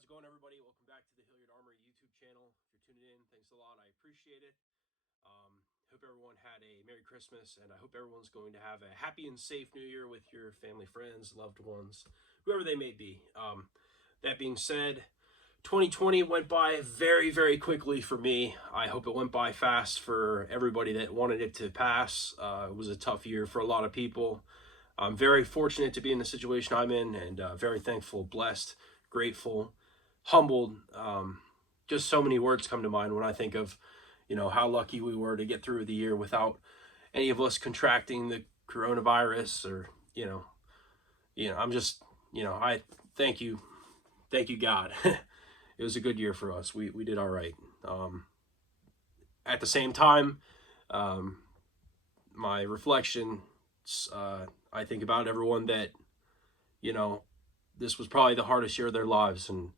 how's it going, everybody? Welcome back to the Hilliard Armory YouTube channel. If you're tuning in, thanks a lot. I appreciate it. Hope everyone had a Merry Christmas, and I hope everyone's going to have a happy and safe New Year with your family, friends, loved ones, whoever they may be. That being said, 2020 went by very, very quickly for me. I hope it went by fast for everybody that wanted it to pass. It was a tough year for a lot of people. I'm very fortunate to be in the situation I'm in, and very thankful, blessed, grateful, humbled. Just so many words come to mind when I think of, how lucky we were to get through the year without any of us contracting the coronavirus, or, I'm just, I thank you God. It was a good year for us. We did all right. At the same time, my reflection, I think about everyone that, this was probably the hardest year of their lives, and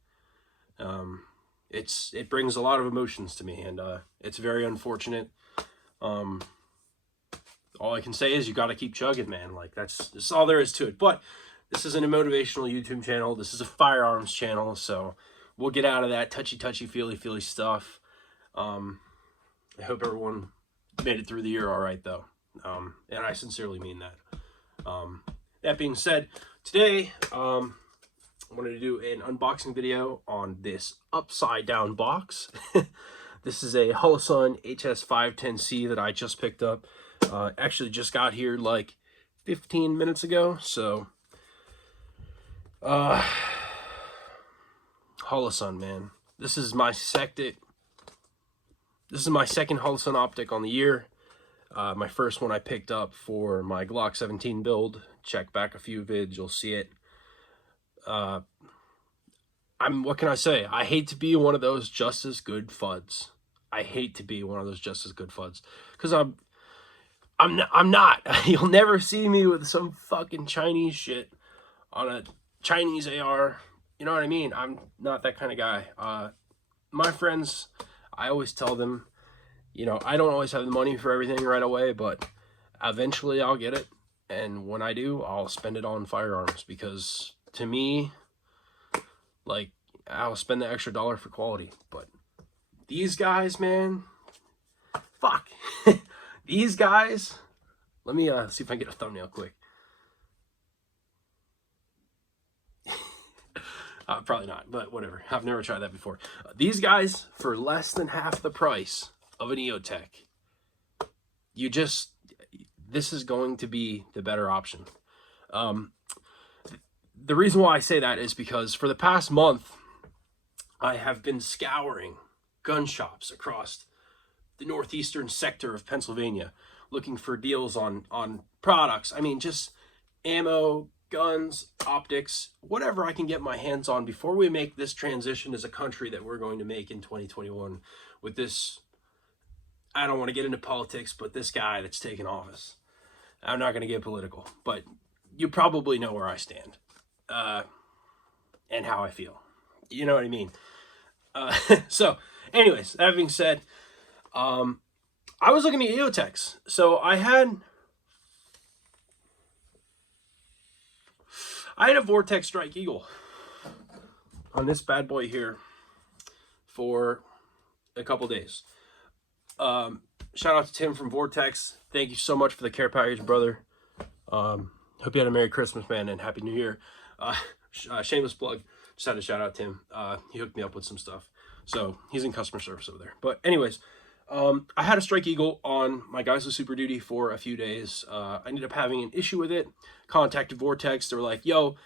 it brings a lot of emotions to me, and it's very unfortunate. All I can say is you got to keep chugging, man. Like that's all there is to it. But this isn't a motivational YouTube channel. This is a firearms channel, so we'll get out of that touchy feely stuff. I hope everyone made it through the year all right, though, and I sincerely mean that. That being said, today I wanted to do an unboxing video on this upside down box. This is a Holosun HS510C that I just picked up. Actually just got here like 15 minutes ago. So Holosun, man. This is my second Holosun optic on the year. My first one I picked up for my Glock 17 build. Check back a few vids, you'll see it. What can I say? I hate to be one of those just as good FUDs. I hate to be one of those just as good FUDs, because I'm not. You'll never see me with some fucking Chinese shit on a Chinese AR. You know what I mean? I'm not that kind of guy. My friends, I always tell them, I don't always have the money for everything right away, but eventually I'll get it. And when I do, I'll spend it on firearms, because to me, like, I'll spend the extra dollar for quality. But these guys, man, fuck. These guys, let me see if I can get a thumbnail quick. Probably not, but whatever. I've never tried that before. These guys, for less than half the price of an EOTech, this is going to be the better option. The reason why I say that is because for the past month, I have been scouring gun shops across the northeastern sector of Pennsylvania, looking for deals on products. I mean, just ammo, guns, optics, whatever I can get my hands on before we make this transition as a country that we're going to make in 2021 with this, I don't want to get into politics, but this guy that's taken office. I'm not going to get political, but you probably know where I stand. And how I feel. You know what I mean? So, anyways, that being said, I was looking at EOTechs. So I had a Vortex Strike Eagle on this bad boy here for a couple days. Shout out to Tim from Vortex. Thank you so much for the care package, brother. Hope you had a Merry Christmas, man, and Happy New Year. Shameless plug. Just had to shout out Tim. He hooked me up with some stuff. So he's in customer service over there. But anyways, I had a Strike Eagle on my guys with Super Duty for a few days. I ended up having an issue with it. Contacted Vortex. They were like, yo,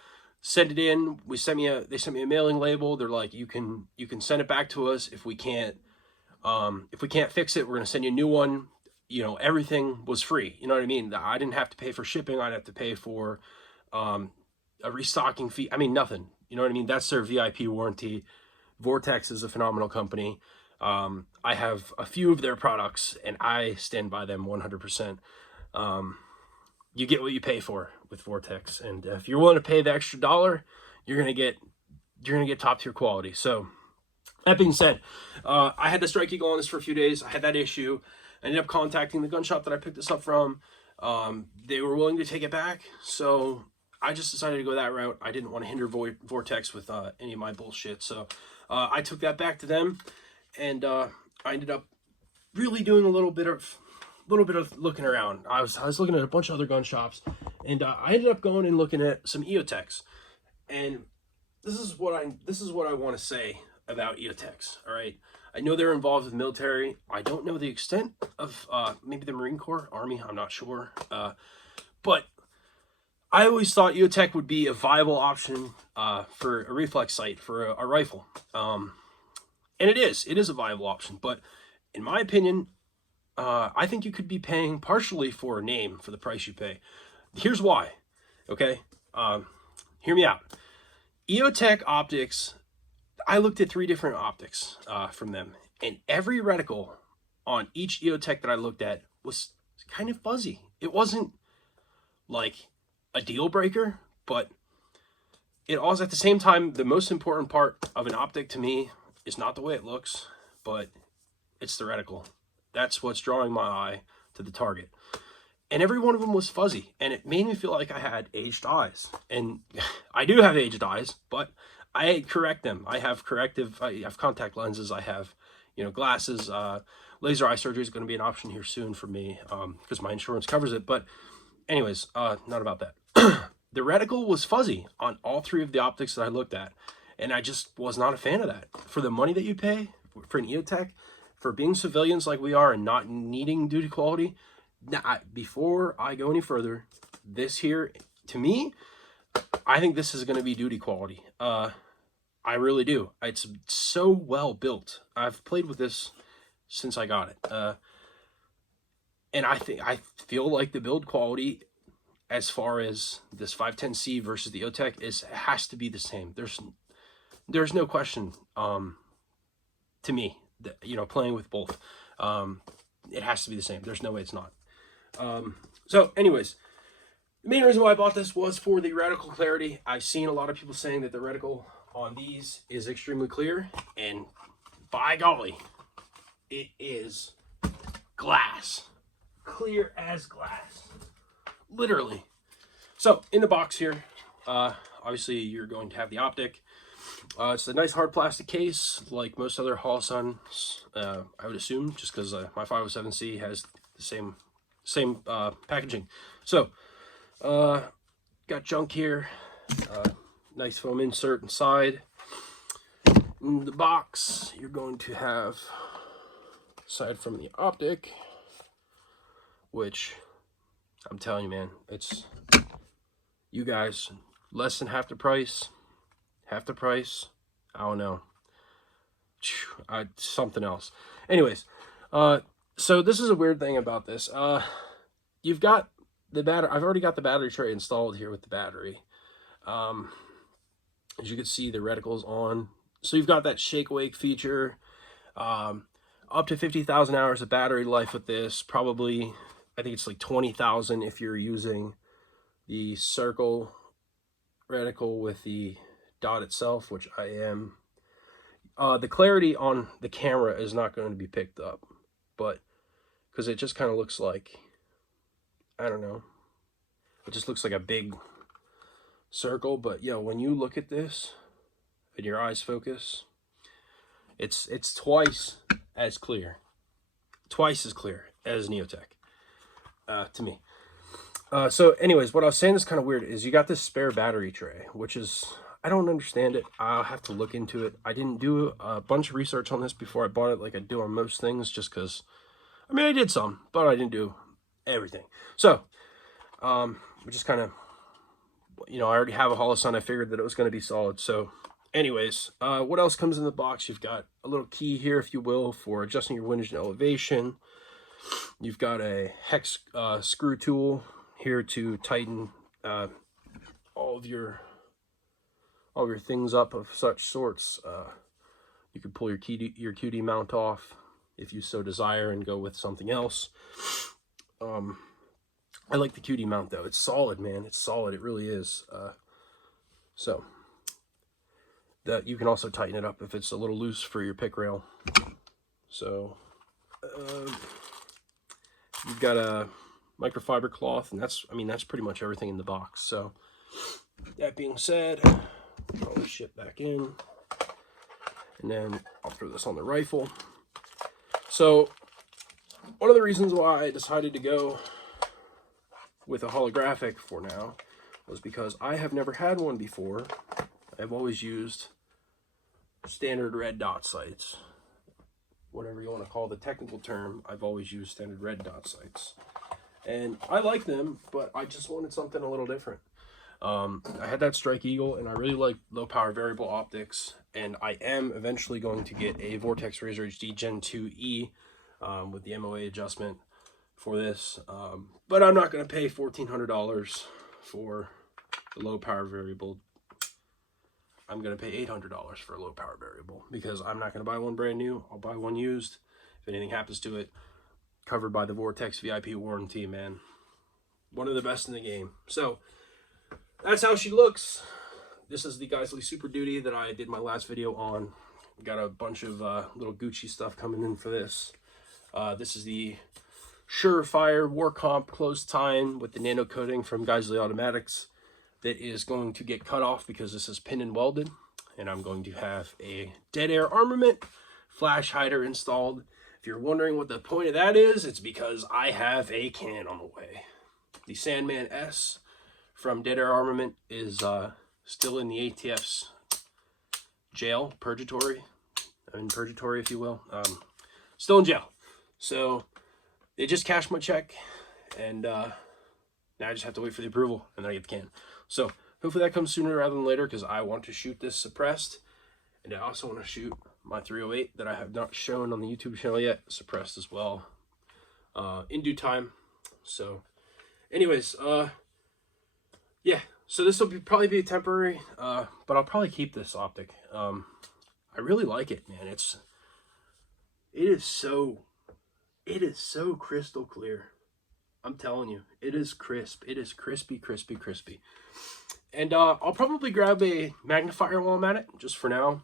send it in. They sent me a mailing label. They're like, you can send it back to us. If we can't fix it, we're gonna send you a new one. Everything was free. You know what I mean? I didn't have to pay for shipping. I'd have to pay for a restocking fee. I mean, nothing. You know what I mean? That's their VIP warranty. Vortex is a phenomenal company. I have a few of their products, and I stand by them 100%. You get what you pay for with Vortex, and if you're willing to pay the extra dollar, you're gonna get top tier quality. So that being said, I had the Strike Eagle on this for a few days. I had that issue. I ended up contacting the gun shop that I picked this up from. They were willing to take it back, so I just decided to go that route. I didn't want to hinder Vortex with any of my bullshit. So I took that back to them, and I ended up really doing a little bit of looking around. I was looking at a bunch of other gun shops, and I ended up going and looking at some EOTechs. And this is what I want to say about EOTechs. All right, I know they're involved with the military. I don't know the extent of maybe the Marine Corps, Army. I'm not sure, but I always thought EOTech would be a viable option for a reflex sight for a rifle, and it is a viable option. But in my opinion, I think you could be paying partially for a name for the price you pay. Here's why. Okay, hear me out. EOTech optics. I looked at 3 different optics from them, and every reticle on each EOTech that I looked at was kind of fuzzy. It wasn't like a deal breaker, but it also, at the same time, the most important part of an optic to me is not the way it looks, but it's the reticle. That's what's drawing my eye to the target. And every one of them was fuzzy, and it made me feel like I had aged eyes. And I do have aged eyes, but I correct them. I have contact lenses. I have, glasses. Laser eye surgery is going to be an option here soon for me because my insurance covers it. But anyways, not about that. The reticle was fuzzy on all 3 of the optics that I looked at, and I just was not a fan of that. For the money that you pay for an EOTech, for being civilians like we are and not needing duty quality, before I go any further, this here, to me, I think this is going to be duty quality. I really do. It's so well built. I've played with this since I got it. And I feel like the build quality, as far as this 510C versus the EOTech, has to be the same. There's no question, to me, that, playing with both, it has to be the same. There's no way it's not. So anyways, the main reason why I bought this was for the reticle clarity. I've seen a lot of people saying that the reticle on these is extremely clear, and by golly, it is glass. Clear as glass. Literally. So, in the box here, obviously you're going to have the optic. It's a nice hard plastic case, like most other Holosuns, I would assume, just because my 507C has the same packaging. So, got junk here. Nice foam insert inside. In the box, you're going to have, aside from the optic, which I'm telling you, man, it's, you guys, less than half the price, I don't know, something else. Anyways, so this is a weird thing about this. You've got the battery. I've already got the battery tray installed here with the battery. As you can see, the reticle's on. So you've got that shake awake feature, up to 50,000 hours of battery life with this. Probably, I think it's like 20,000 if you're using the circle reticle with the dot itself, which I am. The clarity on the camera is not going to be picked up, but because it just kind of looks like, I don't know, it just looks like a big circle. But when you look at this and your eyes focus, it's twice as clear as an EOTech, to me. So anyways, what I was saying is kind of weird is you got this spare battery tray, which is, I don't understand it. I'll have to look into it. I didn't do a bunch of research on this before I bought it, like I do on most things, just because, I mean, I did some, but I didn't do everything. So, we just kind of, I already have a Holosun. I figured that it was going to be solid. So anyways, what else comes in the box? You've got a little key here, if you will, for adjusting your windage and elevation. You've got a hex screw tool here to tighten all of your things up of such sorts. You could pull your QD mount off if you so desire and go with something else. I like the QD mount though. It's solid, man. It's solid. It really is. So that you can also tighten it up if it's a little loose for your pick rail. So you've got a microfiber cloth, and that's pretty much everything in the box. So that being said, throw this shit back in, and then I'll throw this on the rifle. So one of the reasons why I decided to go with a holographic for now was because I have never had one before. I've always used standard red dot sights. Whatever you want to call the technical term, I've always used standard red dot sights. And I like them, but I just wanted something a little different. I had that Strike Eagle, and I really like low power variable optics, and I am eventually going to get a Vortex Razor HD Gen 2E with the MOA adjustment for this, but I'm not going to pay $1,400 for the low power variable. I'm going to pay $800 for a low power variable, because I'm not going to buy one brand new. I'll buy one used. If anything happens to it, covered by the Vortex VIP warranty, man. One of the best in the game. So that's how she looks. This is the Geisley Super Duty that I did my last video on. Got a bunch of little Gucci stuff coming in for this. This is the Surefire War Comp closed time with the nano coating from Geisley Automatics that is going to get cut off because this is pin and welded, and I'm going to have a dead air armament flash hider installed. If you're wondering what the point of that is, it's because I have a cannon on the way. The Sandman S from Dead Air Armament is still in the ATF's jail, purgatory, if you will. Still in jail. So they just cashed my check, and now I just have to wait for the approval, and then I get the can. So hopefully that comes sooner rather than later, because I want to shoot this suppressed, and I also want to shoot my 308 that I have not shown on the YouTube channel yet, suppressed as well, in due time. So anyways, yeah, so this will probably be temporary, but I'll probably keep this optic. I really like it, man. It is so crystal clear. I'm telling you, it is crisp. It is crispy, crispy, crispy. And I'll probably grab a magnifier while I'm at it, just for now.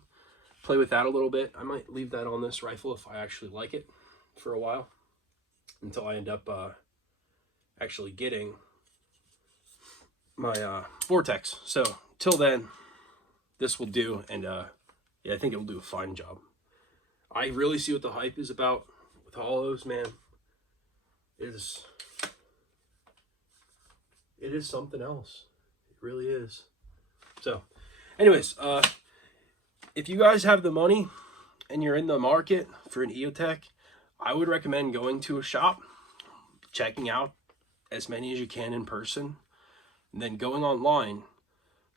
Play with that a little bit. I might leave that on this rifle if I actually like it for a while, until I end up actually getting my Vortex. So till then, this will do, and yeah, I think it will do a fine job. I really see what the hype is about with hollows, man. It is something else. It really is. So anyways, if you guys have the money and you're in the market for an EOTech, I would recommend going to a shop, checking out as many as you can in person, and then going online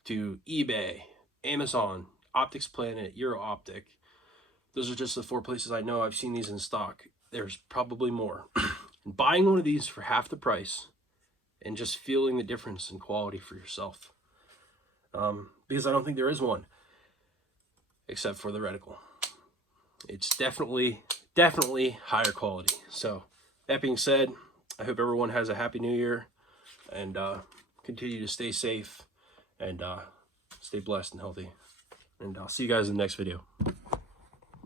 to eBay, Amazon, Optics Planet, EuroOptic. Those are just the 4 places I know I've seen these in stock. There's probably more. And buying one of these for half the price and just feeling the difference in quality for yourself. Because I don't think there is one, except for the reticle. It's definitely higher quality. So that being said, I hope everyone has a happy new year, and continue to stay safe, and stay blessed and healthy. And I'll see you guys in the next video.